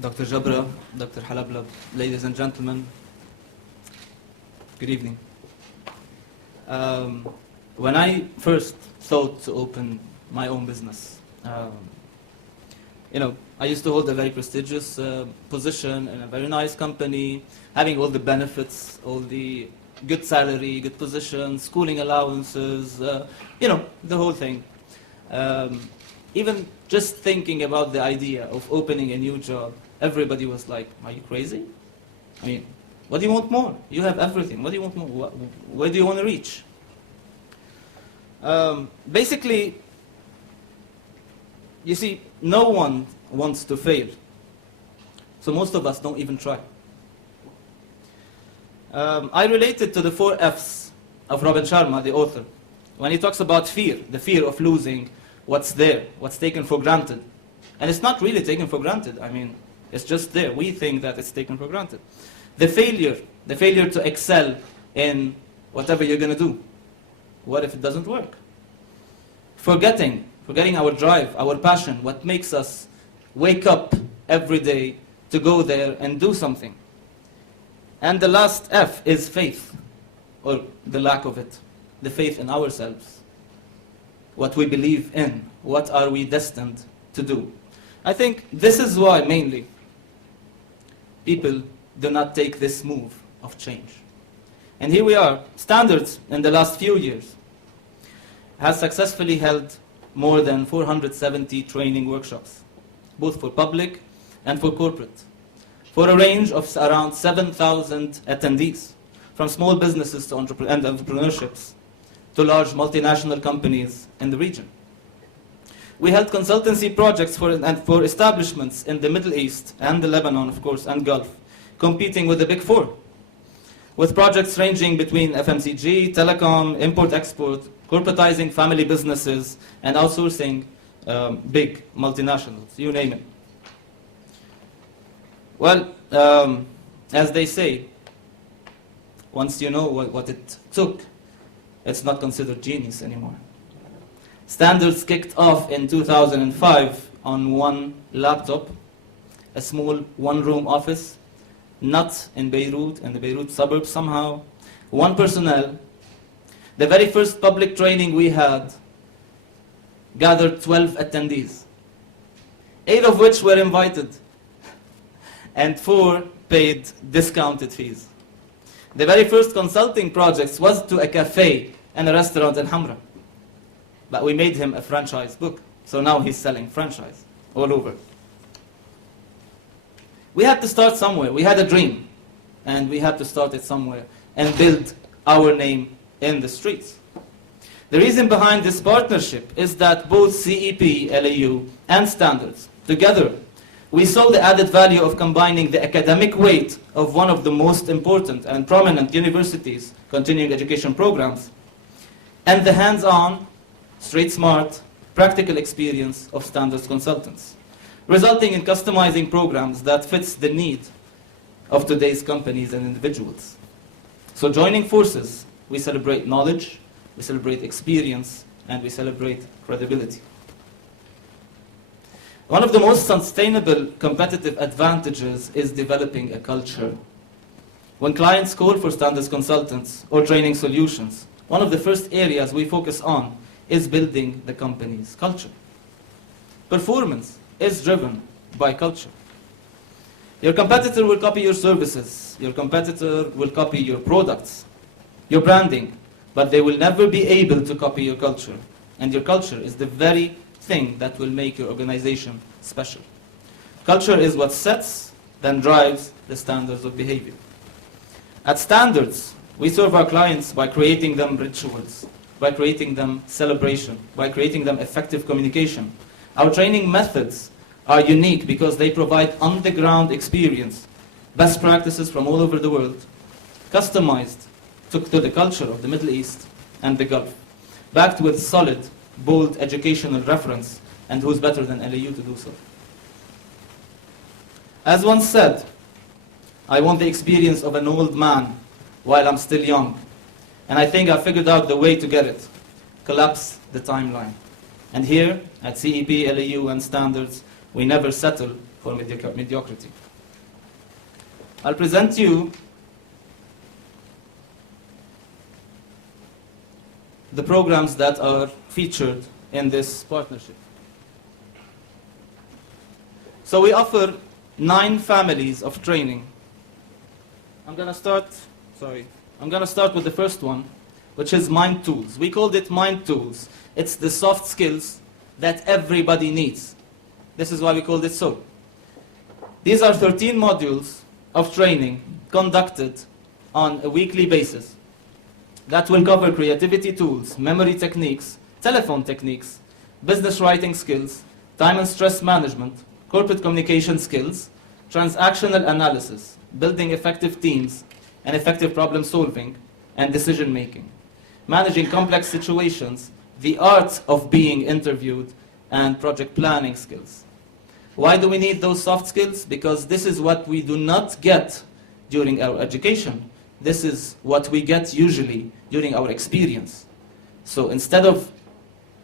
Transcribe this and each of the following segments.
Dr. Jabra, Dr. Halablab, ladies and gentlemen, good evening. When I first thought to open my own business, I used to hold a very prestigious position in a very nice company, having all the benefits, all the good salary, good position, schooling allowances, the whole thing. Even just thinking about the idea of opening a new job, everybody was like, are you crazy? I mean, what do you want more? You have everything. What do you want more? Where do you want to reach? Basically, you see, no one wants to fail. So most of us don't even try. I related to the 4 F's of Robin Sharma, the author, when he talks about fear, the fear of losing what's there, what's taken for granted. And it's not really taken for granted. I mean, it's just there. We think that it's taken for granted. The failure to excel in whatever you're going to do. What if it doesn't work? Forgetting our drive, our passion, what makes us wake up every day to go there and do something. And the last F is faith, or the lack of it. The faith in ourselves. What we believe in. What are we destined to do? I think this is why, mainly, people do not take this move of change. And here we are. Standards, in the last few years, has successfully held more than 470 training workshops, both for public and for corporate, for a range of around 7,000 attendees, from small businesses to entrepreneurships, to large multinational companies in the region. We held consultancy projects for establishments in the Middle East and the Lebanon, of course, and Gulf, competing with the Big Four, with projects ranging between FMCG, telecom, import-export, corporatizing family businesses, and outsourcing big multinationals, you name it. Well, as they say, once you know what it took, it's not considered genius anymore. Standards kicked off in 2005 on one laptop, a small one-room office, not in Beirut, in the Beirut suburbs somehow, one personnel. The very first public training we had gathered 12 attendees, 8 of which were invited, and 4 paid discounted fees. The very first consulting projects was to a cafe and a restaurant in Hamra. But we made him a franchise book, so now he's selling franchise all over. We had to start somewhere. We had a dream, and we had to start it somewhere and build our name in the streets. The reason behind this partnership is that both CEP, LAU, and Standards, together, we saw the added value of combining the academic weight of one of the most important and prominent universities' continuing education programs and the hands-on, street smart, practical experience of Standards consultants, resulting in customizing programs that fits the need of today's companies and individuals. So joining forces, we celebrate knowledge, we celebrate experience, and we celebrate credibility. One of the most sustainable competitive advantages is developing a culture. When clients call for Standards consultants or training solutions, one of the first areas we focus on is building the company's culture. Performance is driven by culture. Your competitor will copy your services. Your competitor will copy your products, your branding, but they will never be able to copy your culture. And your culture is the very thing that will make your organization special. Culture is what sets, then drives the standards of behavior. At Standards, we serve our clients by creating them rituals, by creating them celebration, by creating them effective communication. Our training methods are unique because they provide on-the-ground experience, best practices from all over the world, customized to the culture of the Middle East and the Gulf, backed with solid, bold educational reference, and who's better than LAU to do so? As one said, I want the experience of an old man while I'm still young. And I think I figured out the way to get it. Collapse the timeline. And here, at CEP, LAU, and Standards, we never settle for mediocrity. I'll present you the programs that are featured in this partnership. So we offer 9 families of training. I'm going to start with the first one, which is Mind Tools. We called it Mind Tools. It's the soft skills that everybody needs. This is why we called it so. These are 13 modules of training conducted on a weekly basis that will cover creativity tools, memory techniques, telephone techniques, business writing skills, time and stress management, corporate communication skills, transactional analysis, building effective teams, and effective problem solving and decision making, managing complex situations, the art of being interviewed, and project planning skills. Why do we need those soft skills? Because this is what we do not get during our education. This is what we get usually during our experience. So instead of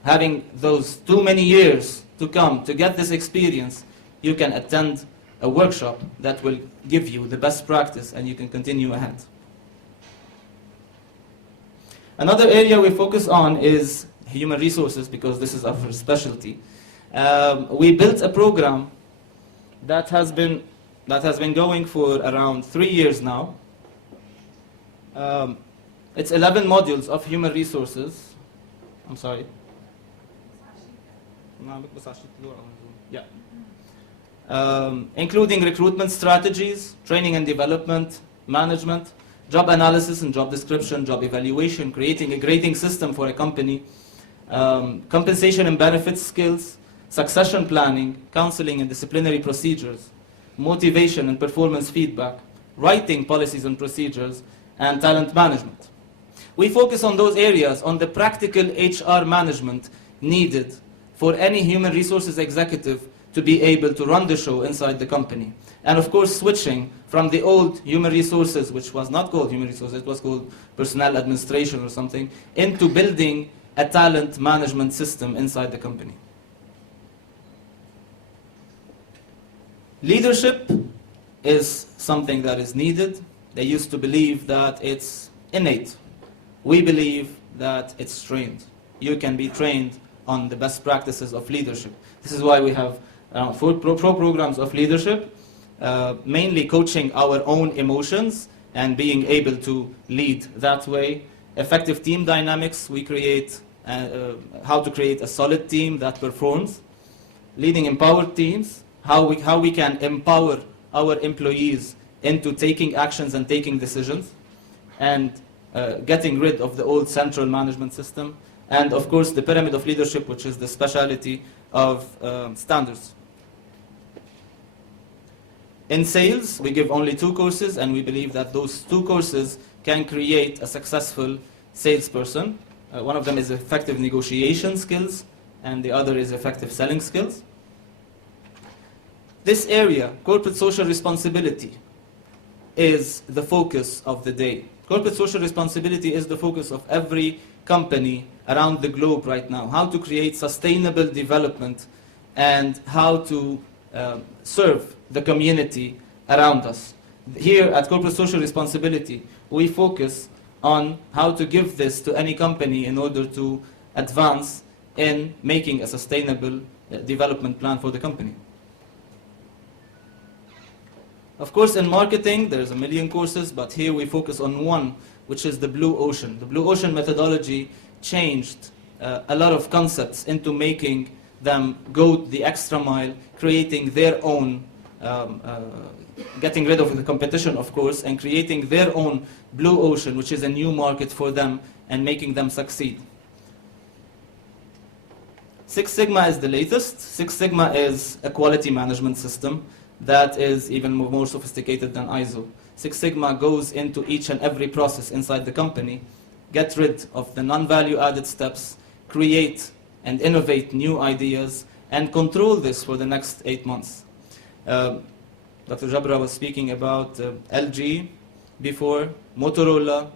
having those too many years to come to get this experience, you can attend a workshop that will give you the best practice and you can continue ahead. Another area we focus on is human resources, because this is our specialty. We built a program that has been going for around 3 years now. It's 11 modules of human resources. I'm sorry. Yeah. Including recruitment strategies, training and development, management, job analysis and job description, job evaluation, creating a grading system for a company, compensation and benefits skills, succession planning, counseling and disciplinary procedures, motivation and performance feedback, writing policies and procedures, and talent management. We focus on those areas, on the practical HR management needed for any human resources executive to be able to run the show inside the company. And of course, switching from the old human resources, which was not called human resources, it was called personnel administration or something, into building a talent management system inside the company. Leadership is something that is needed. They used to believe that it's innate. We believe that it's trained. You can be trained on the best practices of leadership. This is why we have 4 programs of leadership, mainly coaching our own emotions and being able to lead that way. Effective team dynamics, we create how to create a solid team that performs. Leading empowered teams, how we can empower our employees into taking actions and taking decisions, and getting rid of the old central management system. And of course, the pyramid of leadership, which is the specialty of standards. In sales, we give only 2 courses, and we believe that those 2 courses can create a successful salesperson. One of them is effective negotiation skills, and the other is effective selling skills. This area, corporate social responsibility, is the focus of the day. Corporate social responsibility is the focus of every company around the globe right now. How to create sustainable development and how to serve the community around us. Here at Corporate Social Responsibility, we focus on how to give this to any company in order to advance in making a sustainable development plan for the company. Of course, in marketing, there's a million courses, but here we focus on one, which is the Blue Ocean. The Blue Ocean methodology changed a lot of concepts into making them go the extra mile, creating their own, getting rid of the competition, of course, and creating their own Blue Ocean, which is a new market for them, and making them succeed. Six Sigma is the latest. Six Sigma is a quality management system that is even more sophisticated than ISO. Six Sigma goes into each and every process inside the company, get rid of the non-value added steps, create and innovate new ideas, and control this for the next 8 months. Dr. Jabra was speaking about LG before, Motorola,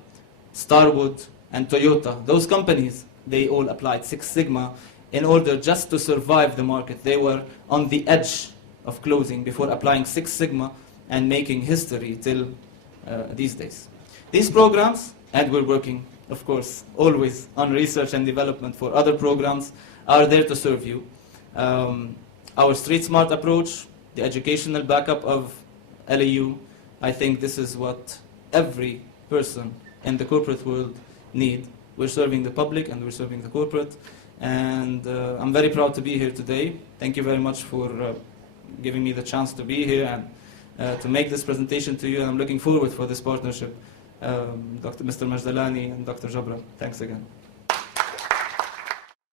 Starwood, and Toyota. Those companies, they all applied Six Sigma in order just to survive the market. They were on the edge of clothing before applying Six Sigma and making history till these days. These programs, and we're working, of course, always on research and development for other programs, are there to serve you. Our street smart approach, the educational backup of LAU, I think this is what every person in the corporate world need. We're serving the public and we're serving the corporate. And I'm very proud to be here today. Thank you very much for giving me the chance to be here and to make this presentation to you. And I'm looking forward for this partnership, Mr. Majdalani and Dr. Jabra. Thanks again.